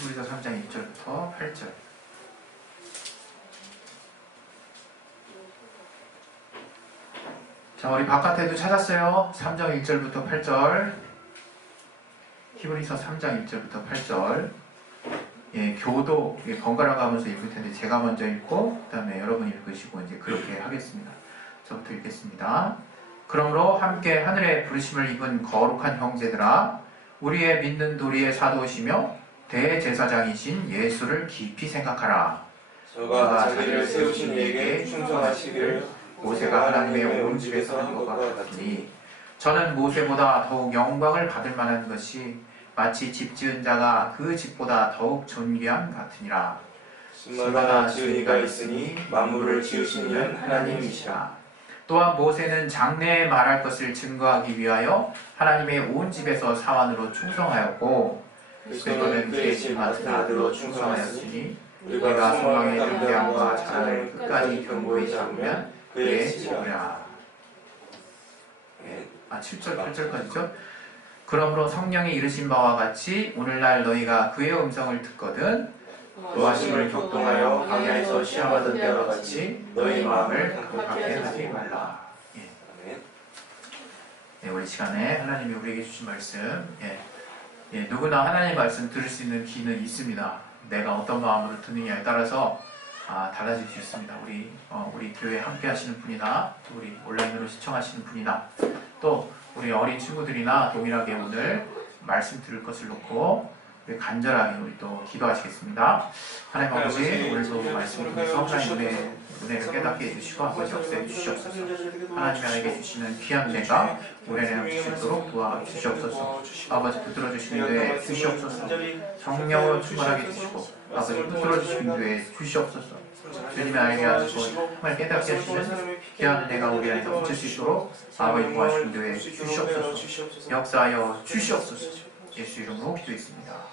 히브리서 3장 1절부터 8절. 자, 우리 바깥에도 찾았어요. 3장 1절부터 8절. 히브리서 3장 1절부터 8절. 예, 교도 번갈아 가면서 읽을 텐데 제가 먼저 읽고 그다음에 여러분이 읽으시고 이제 그렇게 하겠습니다. 저부터 읽겠습니다. 그러므로 함께 하늘의 부르심을 입은 거룩한 형제들아, 우리의 믿는 도리의 사도시며 대제사장이신 예수를 깊이 생각하라. 저가 자기를 세우신 이에게 충성하시기를 모세가 하나님의 온 집에서 한 것과 같으니, 저는 모세보다 더욱 영광을 받을 만한 것이 마치 집 지은 자가 그 집보다 더욱 존귀함 같으니라. 집마다 지은 이가 있으니 만물을 지으신 이는 하나님이시라. 또한 모세는 장래에 말할 것을 증거하기 위하여 하나님의 온 집에서 사환으로 충성하였고, 그리고는 그의 집 맡은 아들로 충성하였으니, 우리가 소망의 담대함과 자랑을 끝까지 견고히 잡으면 그의 집이라. 7절 8절까지죠. 그러므로 성령이 이르신 바와 같이 오늘날 너희가 그의 음성을 듣거든 노하심을 격동하여 광야에서 시험하던 때와 같이 너희 마음을 강팍하게 하지 말라. 우리 시간에 하나님이 우리에게 주신 말씀, 누구나 하나님의 말씀 들을 수 있는 귀는 있습니다. 내가 어떤 마음으로 듣느냐에 따라서 달라질 수 있습니다. 우리 교회에 함께 하시는 분이나 또 우리 온라인으로 시청하시는 분이나 또 우리 어린 친구들이나 동일하게 오늘 말씀 들을 것을 놓고 우리 간절하게 우리 또 기도하시겠습니다. 하나님 아버지, 오늘도 말씀을 통해서 하나님의 은혜를 깨닫게 해주시고 아버지 역사해 주시옵소서. 하나님 안에게 주시는 귀한 내가 우리 안에 남길 수 있도록 도와주시옵소서. 아버지 붙들어 주시는 데에 주시옵소서. 성령으로 충만하게 해주시고 아버지 붙들어 주시는 데에 주시옵소서. 주님의 알게 하시고 정말 깨닫게 하시는 귀한 은혜가 우리 안에 넘칠 수 있도록 아버지 도와주시는 데에 주시옵소서. 역사하여 주시옵소서. 예수 이름으로 기도했습니다.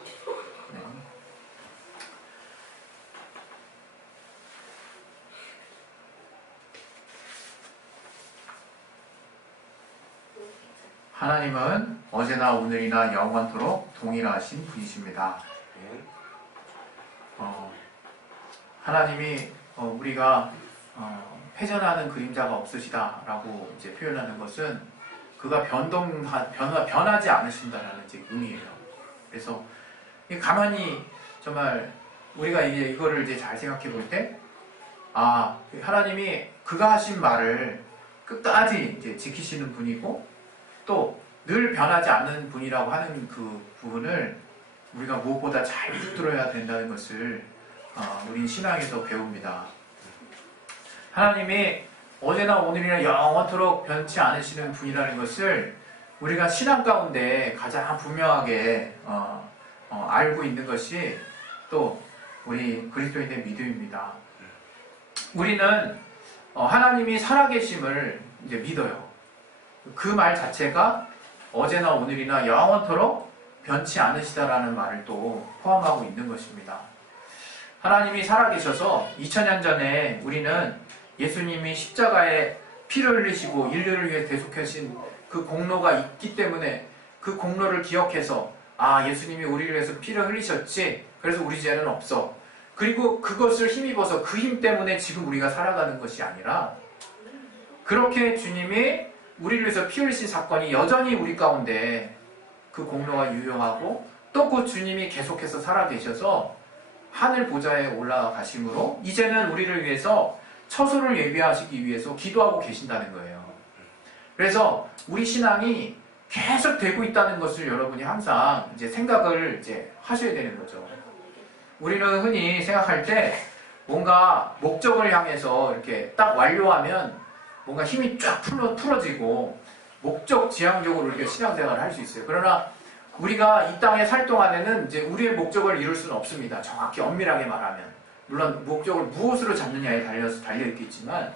하나님은 어제나 오늘이나 영원토록 동일하신 분이십니다. 하나님이 우리가 회전하는 그림자가 없으시다라고 이제 표현하는 것은 그가 변하지 않으신다라는 이제 의미예요. 그래서 가만히 정말 우리가 이거를 이제 잘 생각해 볼 때, 하나님이 그가 하신 말을 끝까지 이제 지키시는 분이고 또 늘 변하지 않는 분이라고 하는 그 부분을 우리가 무엇보다 잘 붙들어야 된다는 것을 우린 신앙에서 배웁니다. 하나님이 어제나 오늘이나 영원토록 변치 않으시는 분이라는 것을 우리가 신앙 가운데 가장 분명하게 알고 있는 것이 또 우리 그리스도인의 믿음입니다. 우리는 하나님이 살아계심을 이제 믿어요. 그 말 자체가 어제나 오늘이나 영원토록 변치 않으시다라는 말을 또 포함하고 있는 것입니다. 하나님이 살아계셔서 2000년 전에 우리는 예수님이 십자가에 피를 흘리시고 인류를 위해 대속하신 그 공로가 있기 때문에 그 공로를 기억해서 예수님이 우리를 위해서 피를 흘리셨지, 그래서 우리 죄는 없어. 그리고 그것을 힘입어서 그 힘 때문에 지금 우리가 살아가는 것이 아니라, 그렇게 주님이 우리를 위해서 피 흘리신 사건이 여전히 우리 가운데 그 공로가 유효하고 또 그 주님이 계속해서 살아계셔서 하늘 보좌에 올라가심으로 이제는 우리를 위해서 처소를 예비하시기 위해서 기도하고 계신다는 거예요. 그래서 우리 신앙이 계속 되고 있다는 것을 여러분이 항상 이제 생각을 이제 하셔야 되는 거죠. 우리는 흔히 생각할 때 뭔가 목적을 향해서 이렇게 딱 완료하면 뭔가 힘이 쫙 풀어지고 목적 지향적으로 이렇게 신앙생활을 할 수 있어요. 그러나 우리가 이 땅에 살 동안에는 이제 우리의 목적을 이룰 수는 없습니다. 정확히 엄밀하게 말하면. 물론 목적을 무엇으로 잡느냐에 달려있겠지만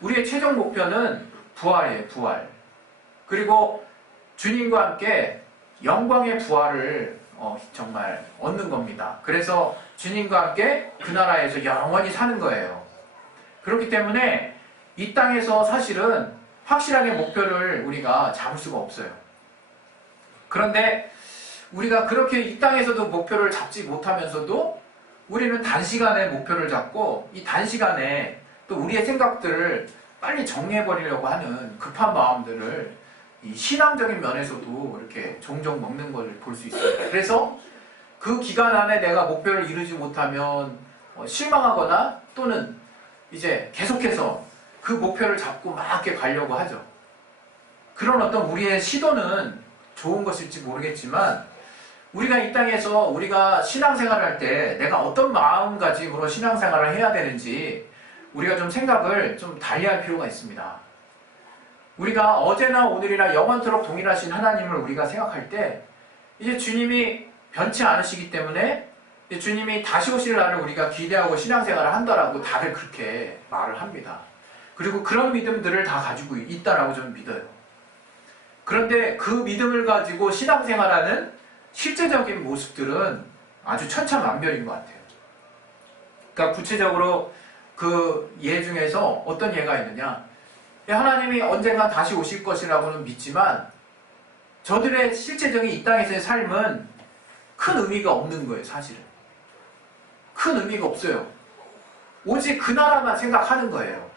우리의 최종 목표는 부활이에요. 부활. 그리고 주님과 함께 영광의 부활을 정말 얻는 겁니다. 그래서 주님과 함께 그 나라에서 영원히 사는 거예요. 그렇기 때문에 이 땅에서 사실은 확실하게 목표를 우리가 잡을 수가 없어요. 그런데 우리가 그렇게 이 땅에서도 목표를 잡지 못하면서도 우리는 단시간에 목표를 잡고 이 단시간에 또 우리의 생각들을 빨리 정리해버리려고 하는 급한 마음들을 이 신앙적인 면에서도 이렇게 종종 먹는 걸 볼 수 있습니다. 그래서 그 기간 안에 내가 목표를 이루지 못하면 실망하거나 또는 이제 계속해서 그 목표를 잡고 막 이렇게 가려고 하죠. 그런 어떤 우리의 시도는 좋은 것일지 모르겠지만 우리가 이 땅에서 우리가 신앙생활을 할 때 내가 어떤 마음가짐으로 신앙생활을 해야 되는지 우리가 좀 생각을 좀 달리할 필요가 있습니다. 우리가 어제나 오늘이나 영원토록 동일하신 하나님을 우리가 생각할 때 이제 주님이 변치 않으시기 때문에 이제 주님이 다시 오실 날을 우리가 기대하고 신앙생활을 한다라고 다들 그렇게 말을 합니다. 그리고 그런 믿음들을 다 가지고 있다라고 저는 믿어요. 그런데 그 믿음을 가지고 신앙생활하는 실제적인 모습들은 아주 천차만별인 것 같아요. 그러니까 구체적으로 그 예 중에서 어떤 예가 있느냐, 하나님이 언젠가 다시 오실 것이라고는 믿지만 저들의 실제적인 이 땅에서의 삶은 큰 의미가 없는 거예요. 사실은 큰 의미가 없어요. 오직 그 나라만 생각하는 거예요.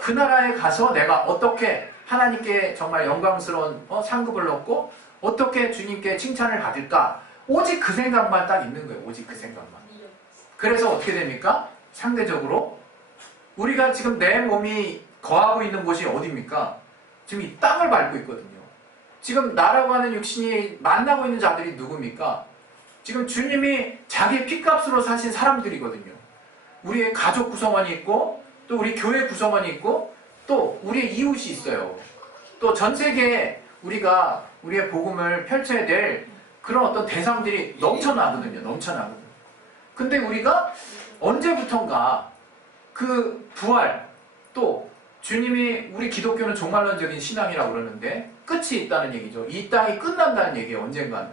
그 나라에 가서 내가 어떻게 하나님께 정말 영광스러운 상급을 얻고 어떻게 주님께 칭찬을 받을까, 오직 그 생각만 딱 있는 거예요. 오직 그 생각만. 그래서 어떻게 됩니까? 상대적으로 우리가 지금 내 몸이 거하고 있는 곳이 어디입니까? 지금 이 땅을 밟고 있거든요. 지금 나라고 하는 육신이 만나고 있는 자들이 누굽니까? 지금 주님이 자기의 피값으로 사신 사람들이거든요. 우리의 가족 구성원이 있고 또 우리 교회 구성원이 있고 또 우리의 이웃이 있어요. 또 전 세계에 우리가 우리의 복음을 펼쳐야 될 그런 어떤 대상들이 넘쳐나거든요. 넘쳐나거든요. 근데 우리가 언제부턴가 그 부활, 또 주님이, 우리 기독교는 종말론적인 신앙이라고 그러는데 끝이 있다는 얘기죠. 이 땅이 끝난다는 얘기예요. 언젠가는.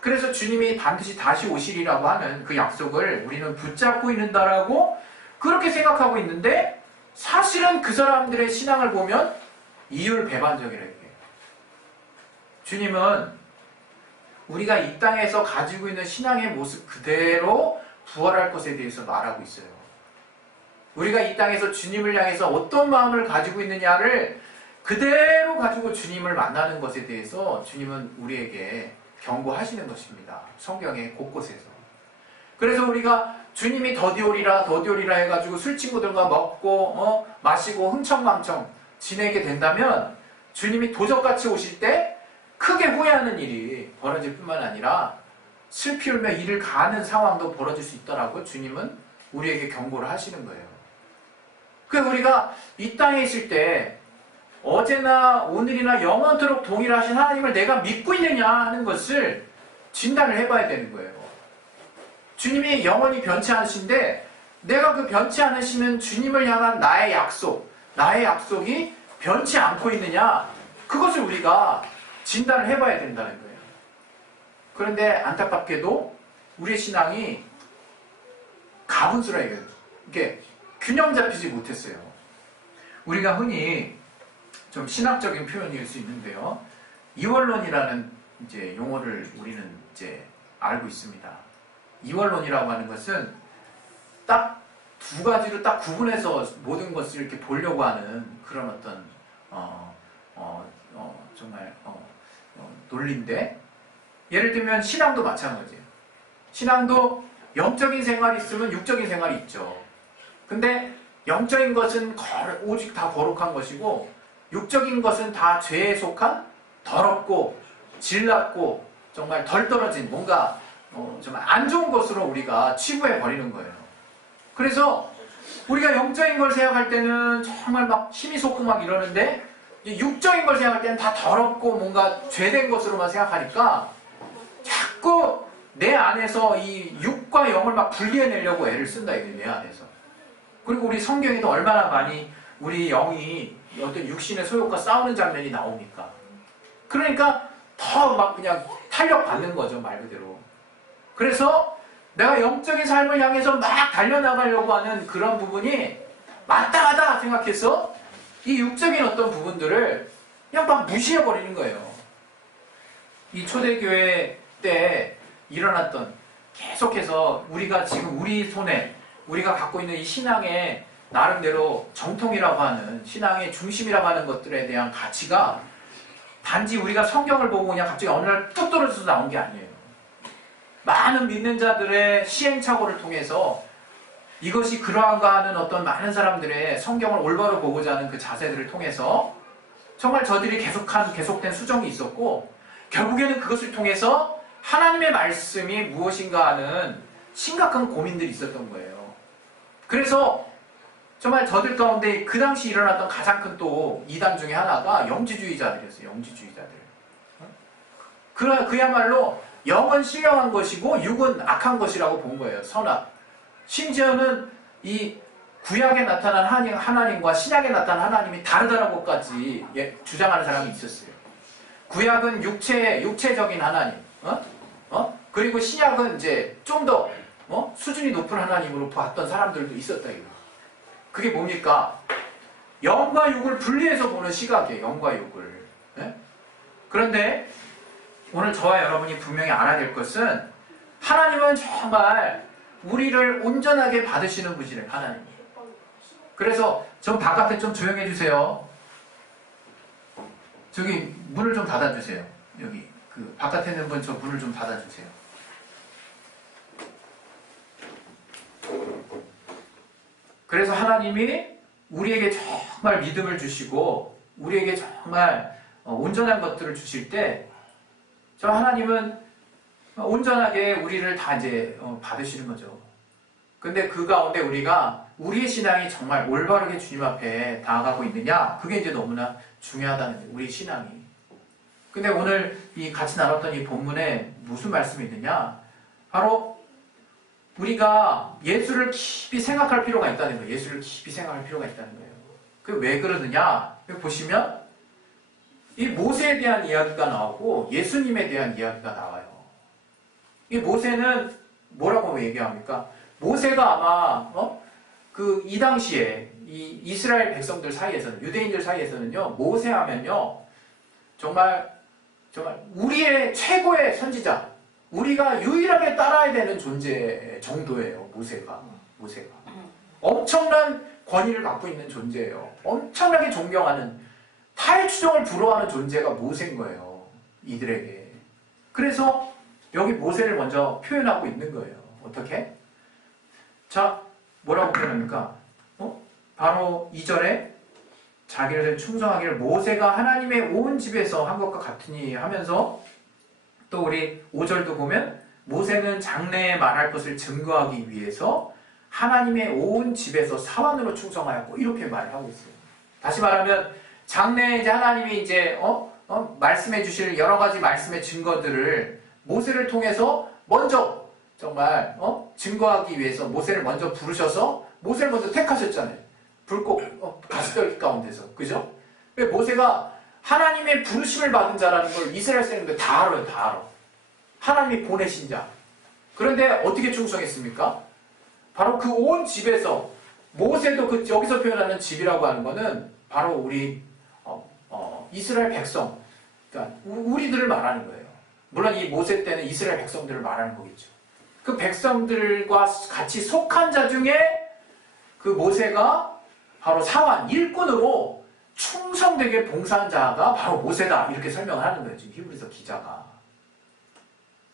그래서 주님이 반드시 다시 오시리라고 하는 그 약속을 우리는 붙잡고 있는다라고 그렇게 생각하고 있는데, 사실은 그 사람들의 신앙을 보면 이율배반적이라고 해요. 주님은 우리가 이 땅에서 가지고 있는 신앙의 모습 그대로 부활할 것에 대해서 말하고 있어요. 우리가 이 땅에서 주님을 향해서 어떤 마음을 가지고 있느냐를 그대로 가지고 주님을 만나는 것에 대해서 주님은 우리에게 경고하시는 것입니다. 성경의 곳곳에서. 그래서 우리가 주님이 더디오리라 더디오리라 해가지고 술 친구들과 먹고 마시고 흥청망청 지내게 된다면 주님이 도적같이 오실 때 크게 후회하는 일이 벌어질 뿐만 아니라 슬피 울며 이를 가하는 상황도 벌어질 수 있다라고 주님은 우리에게 경고를 하시는 거예요. 그래서 우리가 이 땅에 있을 때 어제나 오늘이나 영원토록 동일하신 하나님을 내가 믿고 있느냐 하는 것을 진단을 해봐야 되는 거예요. 주님이 영원히 변치 않으신데 내가 그 변치 않으시는 주님을 향한 나의 약속이 변치 않고 있느냐, 그것을 우리가 진단을 해봐야 된다는 거예요. 그런데 안타깝게도 우리의 신앙이 가분수라는 거예요. 이게 균형 잡히지 못했어요. 우리가 흔히 좀 신학적인 표현일 수 있는데요. 이원론이라는 이제 용어를 우리는 이제 알고 있습니다. 이원론이라고 하는 것은 딱 두 가지로 딱 구분해서 모든 것을 이렇게 보려고 하는 그런 어떤 정말 논리인데, 예를 들면 신앙도 마찬가지예요. 신앙도 영적인 생활이 있으면 육적인 생활이 있죠. 근데 영적인 것은 오직 다 거룩한 것이고 육적인 것은 다 죄에 속한 더럽고 질났고 정말 덜 떨어진 뭔가 정말 안 좋은 것으로 우리가 치부해 버리는 거예요. 그래서 우리가 영적인 걸 생각할 때는 정말 막 힘이 솟고 막 이러는데 육적인 걸 생각할 때는 다 더럽고 뭔가 죄된 것으로만 생각하니까 자꾸 내 안에서 이 육과 영을 막 분리해내려고 애를 쓴다 이거예요. 내 안에서. 그리고 우리 성경에도 얼마나 많이 우리 영이 어떤 육신의 소욕과 싸우는 장면이 나옵니까? 그러니까 더 막 그냥 탄력받는 거죠, 말 그대로. 그래서 내가 영적인 삶을 향해서 막 달려나가려고 하는 그런 부분이 마땅하다 생각해서 이 육적인 어떤 부분들을 그냥 막 무시해버리는 거예요. 이 초대교회 때 일어났던 계속해서 우리가 지금 우리 손에 우리가 갖고 있는 이 신앙의 나름대로 정통이라고 하는 신앙의 중심이라고 하는 것들에 대한 가치가 단지 우리가 성경을 보고 그냥 갑자기 어느 날 뚝 떨어져서 나온 게 아니에요. 많은 믿는 자들의 시행착오를 통해서 이것이 그러한가 하는 어떤 많은 사람들의 성경을 올바로 보고자 하는 그 자세들을 통해서 정말 저들이 계속된 수정이 있었고 결국에는 그것을 통해서 하나님의 말씀이 무엇인가 하는 심각한 고민들이 있었던 거예요. 그래서 정말 저들 가운데 그 당시 일어났던 가장 큰 또 이단 중에 하나가 영지주의자들이었어요. 영지주의자들. 그야말로 영은 신령한 것이고 육은 악한 것이라고 본 거예요. 선악. 심지어는 이 구약에 나타난 하나님과 신약에 나타난 하나님이 다르다라고까지 주장하는 사람이 있었어요. 구약은 육체적인 하나님, 그리고 신약은 이제 좀 더 수준이 높은 하나님으로 봤던 사람들도 있었다 이거. 그게 뭡니까? 영과 육을 분리해서 보는 시각이에요. 영과 육을. 그런데 오늘 저와 여러분이 분명히 알아야 될 것은 하나님은 정말 우리를 온전하게 받으시는 분이래요. 하나님이. 그래서 좀 바깥에 좀 조용해 주세요. 저기 문을 좀 닫아주세요. 여기 그 바깥에 있는 분 저 문을 좀 닫아주세요. 그래서 하나님이 우리에게 정말 믿음을 주시고 우리에게 정말 온전한 것들을 주실 때 저 하나님은 온전하게 우리를 다 이제 받으시는 거죠. 근데 그 가운데 우리가 우리의 신앙이 정말 올바르게 주님 앞에 나아가고 있느냐, 그게 이제 너무나 중요하다는 거예요. 우리 신앙이. 근데 오늘 이 같이 나눴던 이 본문에 무슨 말씀이 있느냐, 바로 우리가 예수를 깊이 생각할 필요가 있다는 거예요. 예수를 깊이 생각할 필요가 있다는 거예요. 그 왜 그러느냐, 여기 보시면 이 모세에 대한 이야기가 나오고 예수님에 대한 이야기가 나와요. 이 모세는 뭐라고 얘기합니까? 모세가 아마 이 당시에 이 이스라엘 백성들 사이에서는, 유대인들 사이에서는요, 모세하면요 정말 우리의 최고의 선지자, 우리가 유일하게 따라야 되는 존재 정도예요. 모세가 엄청난 권위를 갖고 있는 존재예요. 엄청나게 존경하는, 타의 추종을 불허하는 존재가 모세인 거예요. 이들에게. 그래서 여기 모세를 먼저 표현하고 있는 거예요. 어떻게? 자, 뭐라고 표현합니까? 바로 2절에 자기를 충성하기를 모세가 하나님의 온 집에서 한 것과 같으니 하면서, 또 우리 5절도 보면 모세는 장래에 말할 것을 증거하기 위해서 하나님의 온 집에서 사환으로 충성하였고, 이렇게 말을 하고 있어요. 다시 말하면 장래에 이제 하나님이 이제 말씀해 주실 여러 가지 말씀의 증거들을 모세를 통해서 먼저 정말 증거하기 위해서 모세를 먼저 부르셔서 모세를 먼저 택하셨잖아요. 불꽃 가시떨기 가운데서. 그죠? 왜 모세가 하나님의 부르심을 받은 자라는 걸 이스라엘 사람들 다 알아요. 다 알아. 하나님이 보내신 자. 그런데 어떻게 충성했습니까? 바로 그 온 집에서, 모세도 여기서 표현하는 집이라고 하는 거는 바로 우리 이스라엘 백성, 그러니까 우리들을 말하는 거예요. 물론 이 모세 때는 이스라엘 백성들을 말하는 거겠죠. 그 백성들과 같이 속한 자 중에 그 모세가 바로 사환, 일꾼으로 충성되게 봉사한 자가 바로 모세다, 이렇게 설명을 하는 거예요. 지금 히브리서 기자가.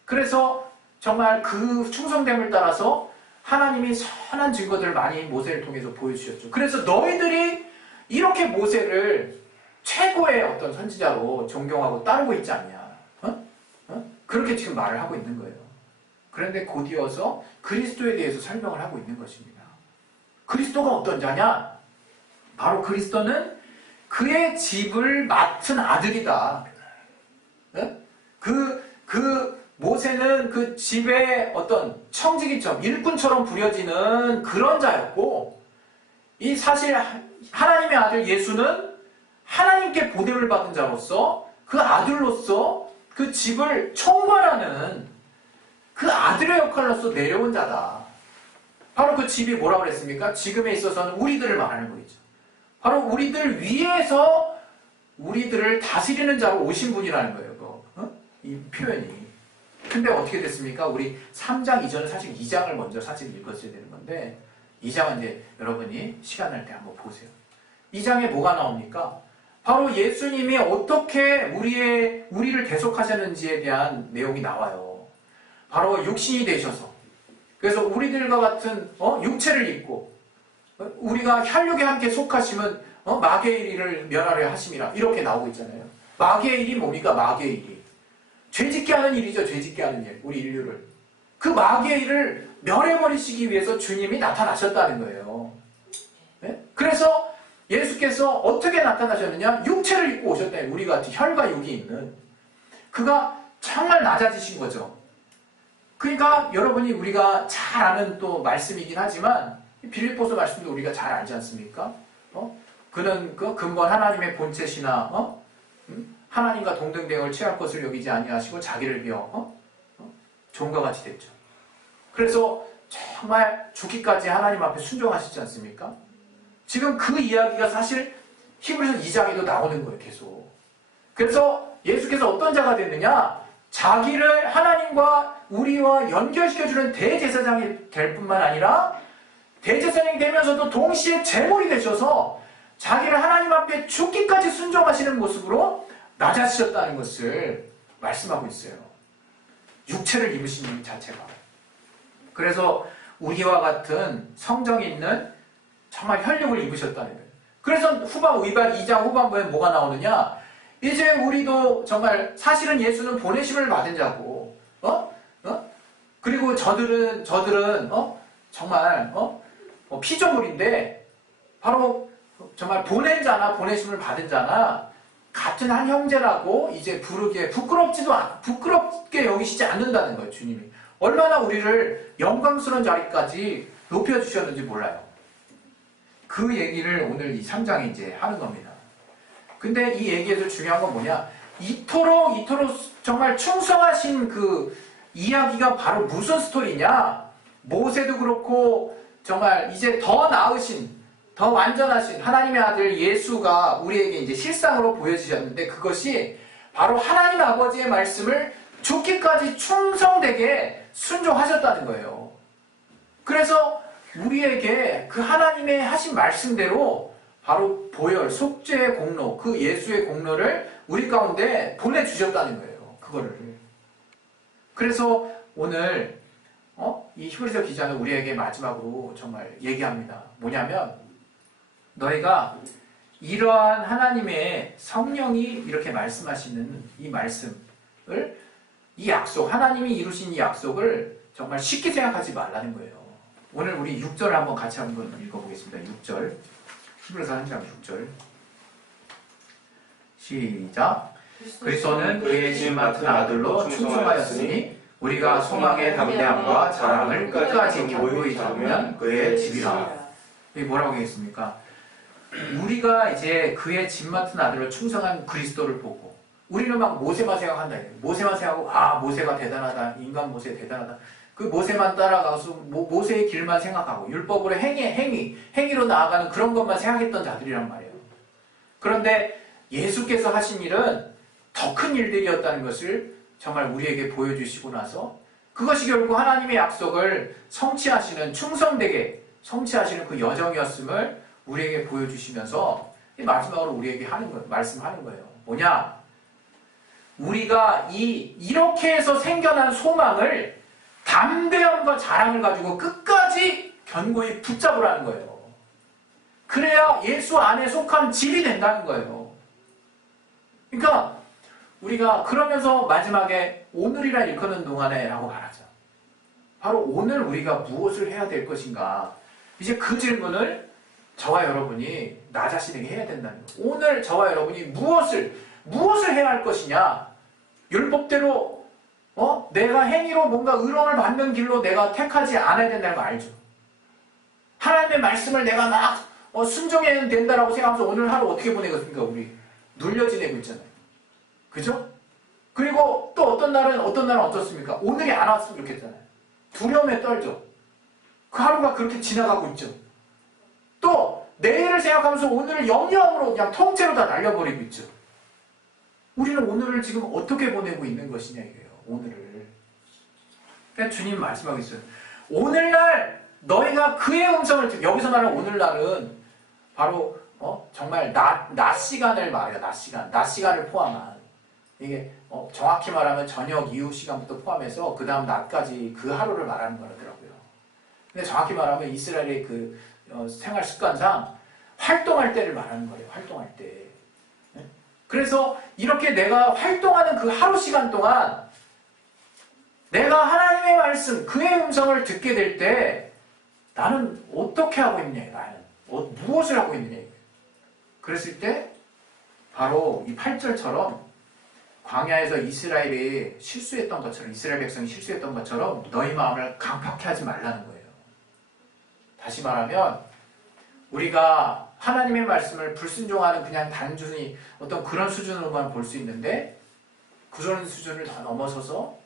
그래서 정말 그 충성됨을 따라서 하나님이 선한 증거들을 많이 모세를 통해서 보여주셨죠. 그래서 너희들이 이렇게 모세를 최고의 어떤 선지자로 존경하고 따르고 있지 않냐, 그렇게 지금 말을 하고 있는 거예요. 그런데 곧이어서 그리스도에 대해서 설명을 하고 있는 것입니다. 그리스도가 어떤 자냐? 바로 그리스도는 그의 집을 맡은 아들이다. 모세는 그 집의 어떤 청지기처럼, 일꾼처럼 부려지는 그런 자였고, 이 사실 하나님의 아들 예수는 하나님께 보냄을 받은 자로서, 그 아들로서 그 집을 총괄하는 그 아들의 역할로서 내려온 자다. 바로 그 집이 뭐라고 그랬습니까? 지금에 있어서는 우리들을 말하는 거죠. 바로 우리들 위에서 우리들을 다스리는 자로 오신 분이라는 거예요. 이 표현이. 근데 어떻게 됐습니까? 우리 3장 이전에 사실 2장을 먼저 사실 읽었어야 되는 건데 2장은 이제 여러분이 시간 날 때 한번 보세요. 2장에 뭐가 나옵니까? 바로 예수님이 어떻게 우리를 대속하셨는지에 대한 내용이 나와요. 바로 육신이 되셔서 그래서 우리들과 같은 육체를 입고 우리가 혈육에 함께 속하시면 마귀의 일을 멸하려 하심이라 이렇게 나오고 있잖아요. 마귀의 일이 뭡니까? 마귀의 일이 죄짓게 하는 일이죠. 죄짓게 하는 일. 우리 인류를. 그 마귀의 일을 멸해버리시기 위해서 주님이 나타나셨다는 거예요. 네? 그래서 예수께서 어떻게 나타나셨느냐? 육체를 입고 오셨다. 우리 같은 혈과 육이 있는. 그가 정말 낮아지신 거죠. 그러니까 여러분이 우리가 잘 아는 또 말씀이긴 하지만 빌립보서 말씀도 우리가 잘 알지 않습니까? 그는 그 근본 하나님의 본체시나 하나님과 동등됨을 취할 것을 여기지 아니하시고 자기를 비어 종과 같이 됐죠. 그래서 정말 죽기까지 하나님 앞에 순종하시지 않습니까? 지금 그 이야기가 사실 히브리서 2장에도 나오는 거예요. 계속. 그래서 예수께서 어떤 자가 됐느냐? 자기를 하나님과 우리와 연결시켜주는 대제사장이 될 뿐만 아니라 대제사장이 되면서도 동시에 제물이 되셔서 자기를 하나님 앞에 죽기까지 순종하시는 모습으로 낮아지셨다는 것을 말씀하고 있어요. 육체를 입으신 일 자체가. 그래서 우리와 같은 성정이 있는 정말 혈육을 입으셨다는 거예요. 그래서 2장 후반부에 뭐가 나오느냐? 이제 우리도 정말 사실은 예수는 보내심을 받은 자고, 그리고 저들은 정말 피조물인데 바로 정말 보낸 자나 보내심을 받은 자나 같은 한 형제라고 이제 부르기에 부끄럽게 여기시지 않는다는 거예요. 주님이 얼마나 우리를 영광스러운 자리까지 높여주셨는지 몰라요. 그 얘기를 오늘 이 3장에 이제 하는 겁니다. 근데 이 얘기에서 중요한 건 뭐냐? 이토록 정말 충성하신 그 이야기가 바로 무슨 스토리냐? 모세도 그렇고 정말 이제 더 나으신, 더 완전하신 하나님의 아들 예수가 우리에게 이제 실상으로 보여주셨는데 그것이 바로 하나님 아버지의 말씀을 죽기까지 충성되게 순종하셨다는 거예요. 그래서 우리에게 그 하나님의 하신 말씀대로 바로 보혈, 속죄의 공로, 그 예수의 공로를 우리 가운데 보내주셨다는 거예요. 그거를. 그래서 오늘 이 히브리서 기자는 우리에게 마지막으로 정말 얘기합니다. 뭐냐면 너희가 이러한 하나님의 성령이 이렇게 말씀하시는 이 말씀을 이 약속, 하나님이 이루신 이 약속을 정말 쉽게 생각하지 말라는 거예요. 오늘 우리 6절 한번 같이 한번 읽어보겠습니다. 6절. 히브리서 1장 6절. 시작. 그리스도는 그의 집 맡은 아들로 충성하였으니 우리가 소망의 담대함과 자랑을 끝까지 견고히 잡으면 그의 집이라. 이게 뭐라고 하겠습니까? 우리가 이제 그의 집 맡은 아들로 충성한 그리스도를 보고 우리는 막 모세만 생각한다. 모세만 생각하고 모세가 대단하다. 인간 모세 대단하다. 그 모세만 따라가서 모세의 길만 생각하고 율법으로 행위로 나아가는 그런 것만 생각했던 자들이란 말이에요. 그런데 예수께서 하신 일은 더 큰 일들이었다는 것을 정말 우리에게 보여주시고 나서 그것이 결국 하나님의 약속을 충성되게 성취하시는 그 여정이었음을 우리에게 보여주시면서 마지막으로 우리에게 말씀하는 거예요. 뭐냐? 우리가 이렇게 해서 생겨난 소망을 담대함과 자랑을 가지고 끝까지 견고히 붙잡으라는 거예요. 그래야 예수 안에 속한 집이 된다는 거예요. 그러니까 우리가 그러면서 마지막에 오늘이라 일컫는 동안에 라고 말하죠. 바로 오늘 우리가 무엇을 해야 될 것인가. 이제 그 질문을 저와 여러분이 나 자신에게 해야 된다는 거예요. 오늘 저와 여러분이 무엇을 해야 할 것이냐. 율법대로 내가 행위로 뭔가 의로움을 받는 길로 내가 택하지 않아야 된다는 거 알죠? 하나님의 말씀을 내가 막 순종해야 된다라고 생각하면서 오늘 하루 어떻게 보내겠습니까? 우리 눌려 지내고 있잖아요. 그죠? 그리고 또 어떤 날은 어떻습니까? 오늘이 안 왔으면 좋겠잖아요. 두려움에 떨죠. 그 하루가 그렇게 지나가고 있죠. 또 내일을 생각하면서 오늘을 영영으로 그냥 통째로 다 날려버리고 있죠. 우리는 오늘을 지금 어떻게 보내고 있는 것이냐 이거예요. 오늘을. 그러니까 주님 말씀하고 있어요. 오늘날 너희가 그의 음성을 여기서 말하는 오늘날은 바로 정말 낮 시간을 말해요. 낮 시간을 포함한 이게 정확히 말하면 저녁 이후 시간부터 포함해서 그 다음 낮까지 그 하루를 말하는 거라더라고요. 근데 정확히 말하면 이스라엘의 그 생활 습관상 활동할 때를 말하는 거예요. 활동할 때. 네? 그래서 이렇게 내가 활동하는 그 하루 시간 동안 내가 하나님의 말씀, 그의 음성을 듣게 될 때 나는 어떻게 하고 있냐, 나는 무엇을 하고 있느냐. 그랬을 때 바로 이 8절처럼 광야에서 이스라엘이 실수했던 것처럼, 이스라엘 백성이 실수했던 것처럼 너희 마음을 강팍해 하지 말라는 거예요. 다시 말하면 우리가 하나님의 말씀을 불순종하는 그냥 단순히 어떤 그런 수준으로만 볼 수 있는데 그런 수준을 더 넘어서서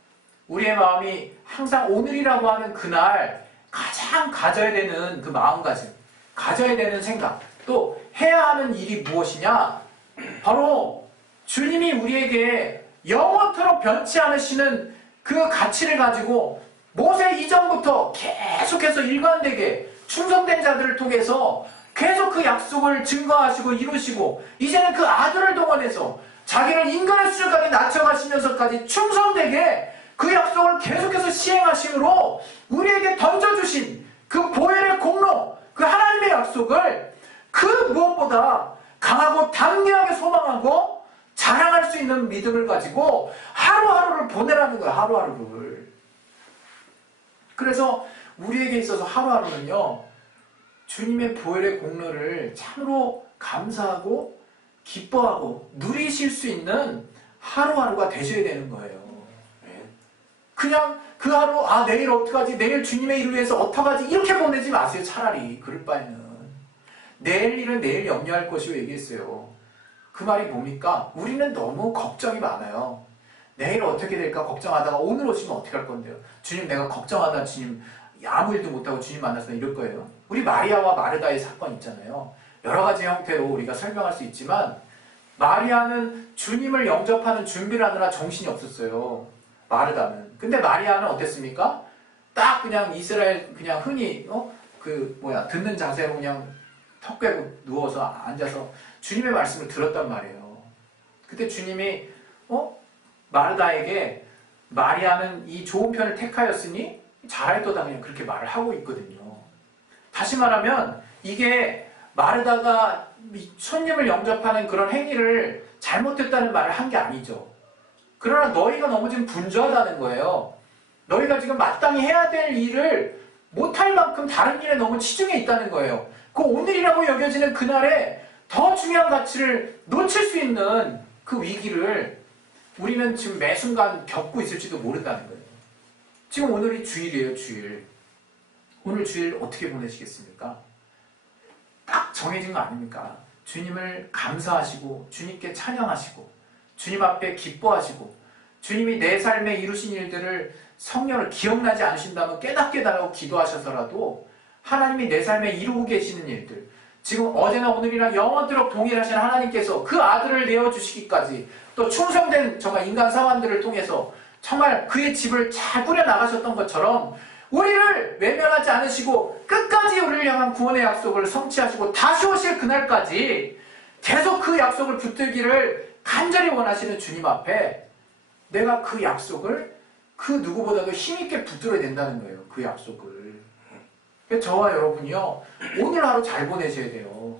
우리의 마음이 항상 오늘이라고 하는 그날 가장 가져야 되는 그 마음가짐, 가져야 되는 생각, 또 해야 하는 일이 무엇이냐? 바로 주님이 우리에게 영원토록 변치 않으시는 그 가치를 가지고 모세 이전부터 계속해서 일관되게 충성된 자들을 통해서 계속 그 약속을 증거하시고 이루시고 이제는 그 아들을 동원해서 자기를 인간의 수준까지 낮춰가시면서까지 충성되게 그 약속을 계속해서 시행하심으로 우리에게 던져주신 그 보혈의 공로, 그 하나님의 약속을 그 무엇보다 강하고 담대하게 소망하고 자랑할 수 있는 믿음을 가지고 하루하루를 보내라는 거예요. 하루하루를. 그래서 우리에게 있어서 하루하루는요, 주님의 보혈의 공로를 참으로 감사하고 기뻐하고 누리실 수 있는 하루하루가 되셔야 되는 거예요. 그냥 그 하루, 내일 어떡하지? 내일 주님의 일을 위해서 어떡하지? 이렇게 보내지 마세요. 차라리. 그럴 바에는. 내일 일은 내일 염려할 것이고 얘기했어요. 그 말이 뭡니까? 우리는 너무 걱정이 많아요. 내일 어떻게 될까 걱정하다가 오늘 오시면 어떻게 할 건데요? 주님, 내가 걱정하다 주님 아무 일도 못하고 주님 만나서 이럴 거예요. 우리 마리아와 마르다의 사건 있잖아요. 여러 가지 형태로 우리가 설명할 수 있지만 마리아는 주님을 영접하는 준비를 하느라 정신이 없었어요. 마르다는. 근데 마리아는 어땠습니까? 딱 그냥 이스라엘 그냥 흔히 듣는 자세로 그냥 턱 깨고 누워서 앉아서 주님의 말씀을 들었단 말이에요. 그때 주님이 마르다에게 마리아는 이 좋은 편을 택하였으니 잘할도다 그냥 그렇게 말을 하고 있거든요. 다시 말하면 이게 마르다가 손님을 영접하는 그런 행위를 잘못했다는 말을 한 게 아니죠. 그러나 너희가 너무 지금 분주하다는 거예요. 너희가 지금 마땅히 해야 될 일을 못할 만큼 다른 일에 너무 치중해 있다는 거예요. 그 오늘이라고 여겨지는 그날에 더 중요한 가치를 놓칠 수 있는 그 위기를 우리는 지금 매 순간 겪고 있을지도 모른다는 거예요. 지금 오늘이 주일이에요, 주일. 오늘 주일 어떻게 보내시겠습니까? 딱 정해진 거 아닙니까? 주님을 감사하시고 주님께 찬양하시고 주님 앞에 기뻐하시고 주님이 내 삶에 이루신 일들을 성령을 기억나지 않으신다면 깨닫게 달라고 기도하셔서라도 하나님이 내 삶에 이루고 계시는 일들, 지금 어제나 오늘이나 영원토록 동일하신 하나님께서 그 아들을 내어주시기까지 또 충성된 정말 인간 사관들을 통해서 정말 그의 집을 잘 꾸려나가셨던 것처럼 우리를 외면하지 않으시고 끝까지 우리를 향한 구원의 약속을 성취하시고 다시 오실 그날까지 계속 그 약속을 붙들기를 간절히 원하시는 주님 앞에 내가 그 약속을 그 누구보다도 힘있게 붙들어야 된다는 거예요. 그 약속을. 저와 여러분이요, 오늘 하루 잘 보내셔야 돼요.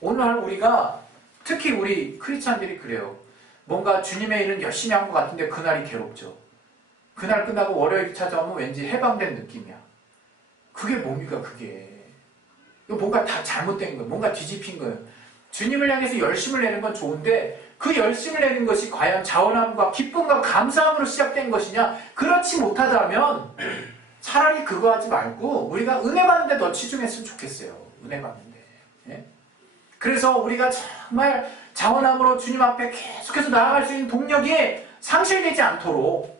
오늘 하루 우리가, 특히 우리 크리스찬들이 그래요. 뭔가 주님의 일은 열심히 한 것 같은데 그날이 괴롭죠. 그날 끝나고 월요일이 찾아오면 왠지 해방된 느낌이야. 그게 뭡니까, 그게. 뭔가 다 잘못된 거예요. 뭔가 뒤집힌 거예요. 주님을 향해서 열심을 내는 건 좋은데 그 열심을 내는 것이 과연 자원함과 기쁨과 감사함으로 시작된 것이냐? 그렇지 못하다면 차라리 그거 하지 말고 우리가 은혜 받는데 더 치중했으면 좋겠어요. 은혜 받는데. 예? 그래서 우리가 정말 자원함으로 주님 앞에 계속해서 나아갈 수 있는 동력이 상실되지 않도록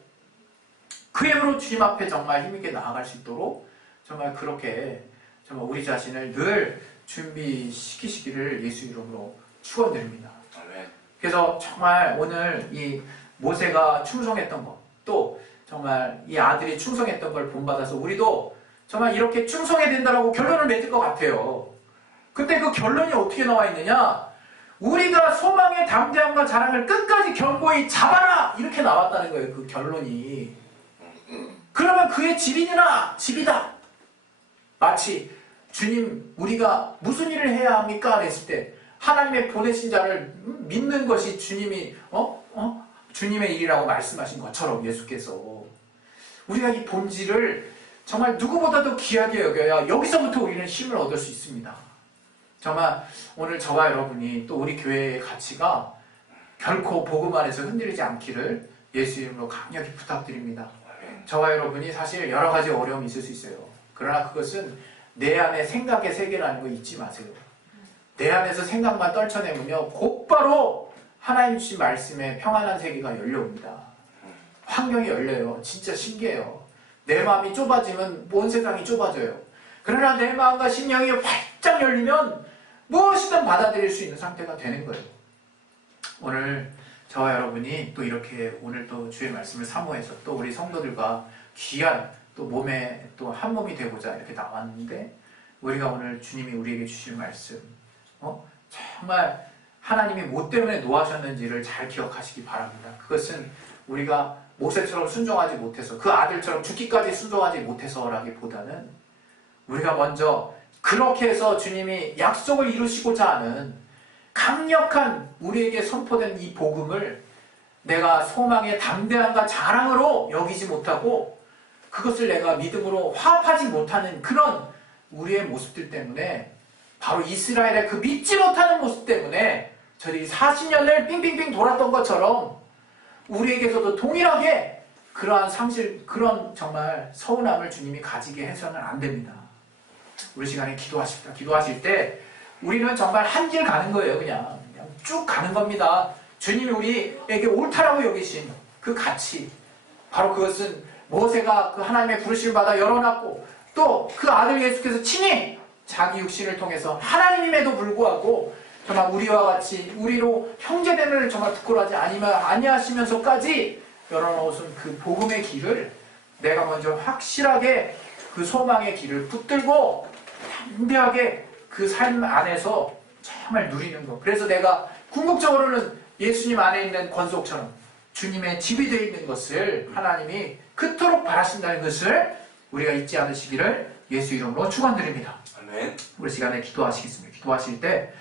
그 힘으로 주님 앞에 정말 힘있게 나아갈 수 있도록 정말 그렇게 정말 우리 자신을 늘 준비시키시기를 예수 이름으로 축원드립니다. 아멘. 그래서 정말 오늘 이 모세가 충성했던 것, 또 정말 이 아들이 충성했던 걸 본받아서 우리도 정말 이렇게 충성해야 된다라고 결론을 맺을 것 같아요. 근데 그 결론이 어떻게 나와 있느냐? 우리가 소망의 담대함과 자랑을 끝까지 견고히 잡아라! 이렇게 나왔다는 거예요, 그 결론이. 그러면 그의 집이니라 집이다. 마치 주님, 우리가 무슨 일을 해야 합니까? 그랬을 때 하나님의 보내신 자를 믿는 것이 주님이 주님의 일이라고 말씀하신 것처럼 예수께서 우리가 이 본질을 정말 누구보다도 귀하게 여겨야 여기서부터 우리는 힘을 얻을 수 있습니다. 정말 오늘 저와 여러분이 또 우리 교회의 가치가 결코 복음 안에서 흔들리지 않기를 예수 이름으로 강력히 부탁드립니다. 저와 여러분이 사실 여러 가지 어려움이 있을 수 있어요. 그러나 그것은 내 안에 생각의 세계라는 거 잊지 마세요. 내 안에서 생각만 떨쳐내면요, 곧바로 하나님 주신 말씀에 평안한 세계가 열려옵니다. 환경이 열려요. 진짜 신기해요. 내 마음이 좁아지면 온 세상이 좁아져요. 그러나 내 마음과 심령이 활짝 열리면 무엇이든 받아들일 수 있는 상태가 되는 거예요. 오늘 저와 여러분이 또 이렇게 오늘 또 주의 말씀을 사모해서 또 우리 성도들과 귀한 또 몸에 또 한 몸이 되고자 이렇게 나왔는데, 우리가 오늘 주님이 우리에게 주실 말씀, 정말 하나님이 뭐 때문에 노하셨는지를 잘 기억하시기 바랍니다. 그것은 우리가 모세처럼 순종하지 못해서, 그 아들처럼 죽기까지 순종하지 못해서라기보다는 우리가 먼저 그렇게 해서 주님이 약속을 이루시고자 하는 강력한 우리에게 선포된 이 복음을 내가 소망의 담대함과 자랑으로 여기지 못하고 그것을 내가 믿음으로 화합하지 못하는 그런 우리의 모습들 때문에, 바로 이스라엘의 그 믿지 못하는 모습 때문에 저들이 40년을 빙빙빙 돌았던 것처럼 우리에게서도 동일하게 그러한 상실, 그런 정말 서운함을 주님이 가지게 해서는 안 됩니다. 우리 시간에 기도하십시다. 기도하실 때 우리는 정말 한 길 가는 거예요. 그냥 쭉 가는 겁니다. 주님이 우리에게 옳다라고 여기신 그 가치, 바로 그것은 모세가 그 하나님의 부르심을 받아 열어놨고, 또 그 아들 예수께서 친히 자기 육신을 통해서 하나님임에도 불구하고 정말 우리와 같이 우리로 형제됨을 정말 부끄러워하지 아니하시면서까지 열어놓으신 그 복음의 길을 내가 먼저 확실하게 그 소망의 길을 붙들고 담대하게 그 삶 안에서 정말 누리는 것. 그래서 내가 궁극적으로는 예수님 안에 있는 권속처럼 주님의 집이 되어 있는 것을 하나님이 그토록 바라신다는 것을 우리가 잊지 않으시기를 예수 이름으로 축원드립니다. 아멘. 우리 시간에 기도하시겠습니다. 기도하실 때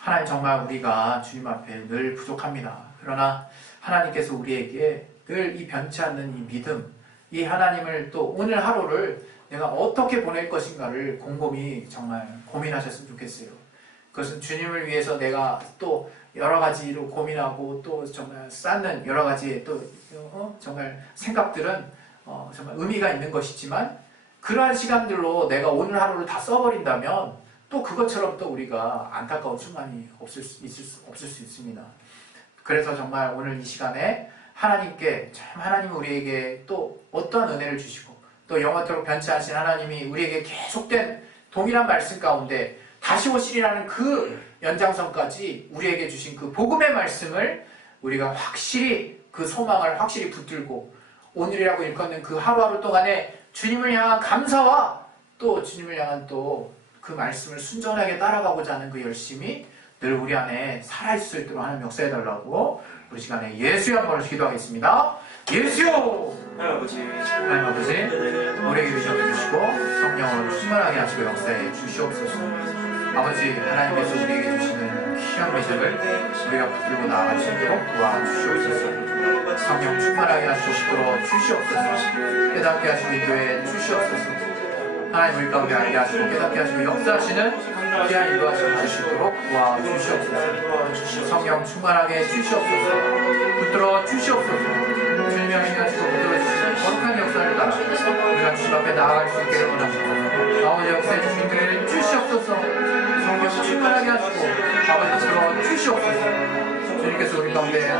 하나님, 정말 우리가 주님 앞에 늘 부족합니다. 그러나 하나님께서 우리에게 늘 이 변치 않는 이 믿음, 이 하나님을 또 오늘 하루를 내가 어떻게 보낼 것인가를 곰곰이 정말 고민하셨으면 좋겠어요. 그것은 주님을 위해서 내가 또 여러 가지로 고민하고 또 정말 쌓는 여러 가지의 또 정말 생각들은 정말 의미가 있는 것이지만, 그러한 시간들로 내가 오늘 하루를 다 써버린다면 또 그것처럼 또 우리가 안타까운 순간이 없을 수 있습니다. 그래서 정말 오늘 이 시간에 하나님께, 참 하나님이 우리에게 또 어떠한 은혜를 주시고 또 영원토록 변치 않으신 하나님이 우리에게 계속된 동일한 말씀 가운데 다시 오시리라는 그 연장선까지 우리에게 주신 그 복음의 말씀을 우리가 확실히 그 소망을 확실히 붙들고 오늘이라고 일컫는 그 하루하루 동안에 주님을 향한 감사와 또 주님을 향한 또 그 말씀을 순전하게 따라가고자 하는 그 열심이 늘 우리 안에 살아있을 수 있도록 하나님 역사해달라고 우리 시간에 예수의 한 번을 기도하겠습니다. 예수요! 하나님 아버지, 우리에게 위협해 주시고 성령으로 충만하게 하시고 역사해 주시옵소서. 아버지, 하나님께서 우리에게 주시는 귀한 메시지를 우리가 붙들고 나아갈 수 있도록 도와주시옵소서. 성령 충만하게 하시고 주시옵소서. 깨닫게 하시고 인도해 주시옵소서. 하나님 우리 가운데 알게 하시고 깨닫게 하시고 역사하시는 귀한 인도하심을 주시도록 도와주시옵소서. 성령 충만하게 주시옵소서. 붙들어 주시옵소서. 주님이 행하시고 붙들어 주시는 거룩한 역사를 따라 우리가 주님 앞에 나아갈 수 있기를 원합니다. 아버지, 역사해 주신 길 주시옵소서. 성령 충만하게 하시고 아버지 붙들어 주시옵소서. 주님께서 우리 가운데